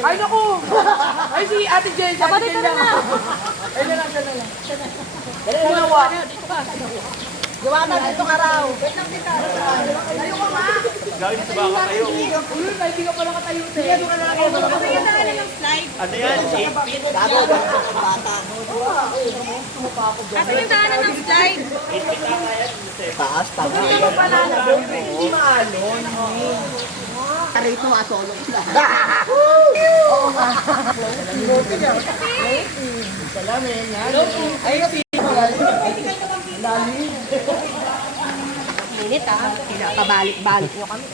Ay, naku! Ay, si Ate Jen. Kapatid ka na na. Ay, na lang, siya na lang. Dalawa. Gawa na dito ka raw. Tayo ka ma! Gawin sa baka kayo. Ulo, hindi ka pala katayo. Sige, doon ka na lang. Ano yan? 8 feet? Gago, bata. Kasi yung daanan ng slide. 8 feet ata yan. Taas, tama. Hindi ka pala na. Hindi maalon. Rito nga, solo ko lang. Salamin. Ay, Minit ah. Pinapabalik-balik nyo kami.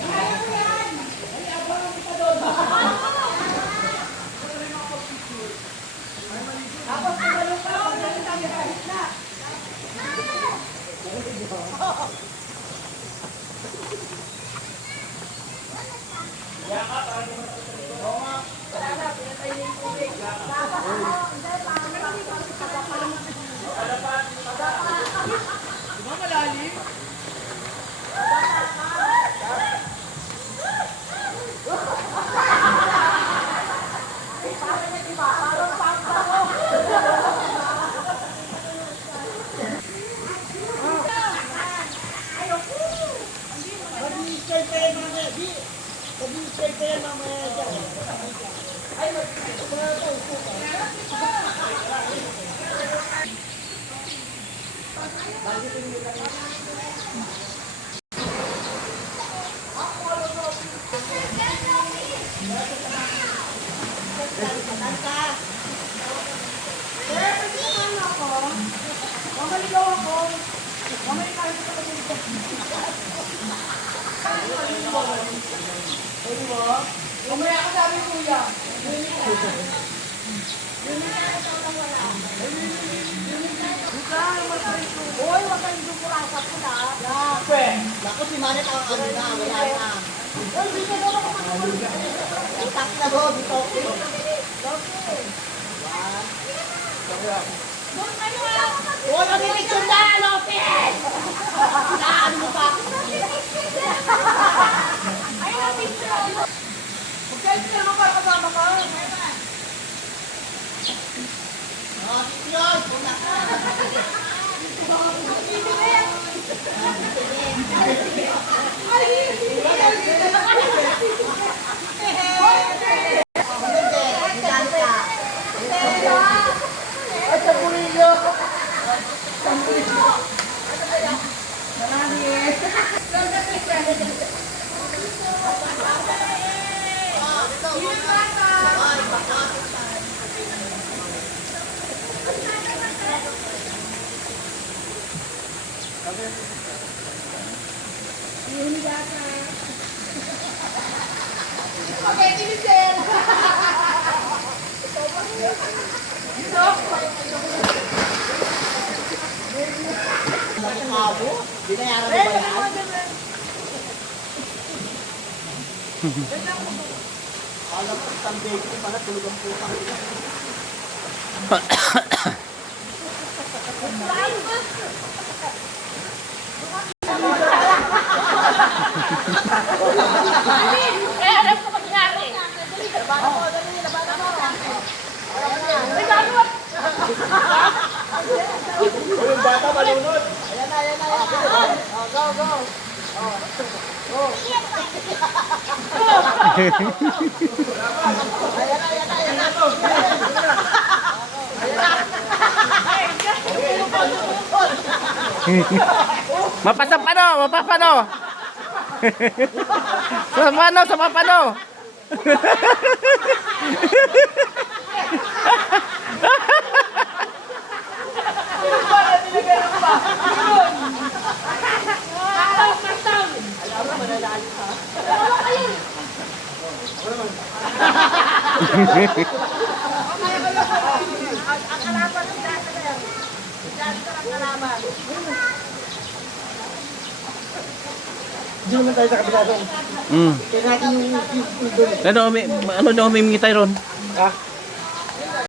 Umaya ka sabi, kuya. Uy, wag kang dupurasa ko na. Naku, si Manet ang ano na, wala na. Uy, dito na ako. Itak na bo, dito. Uy, mag-picture na, Lopez! Ano mo pa? Magkait ka naman para kasama ka. Oh, yun! At sa purilyo. Okay, Tinisel. Nakikabo? Binayaran mo ba yan? Alam ko, isang bakery pala, tulog ang putang ina. Eh, alam ko mangyari. Labanan mo, dali, labanan mo. Yung bata malunod. Ayan na, ayan na, ayan na. Oh, go, go. Ayan na, ayan na, ayan na. Mapasapano, mapapano. Sa mapano. Hindi naman tayo sa kabila doon. Mm. Kaya natin yung doon. Ano na umimingitay ron? Ah,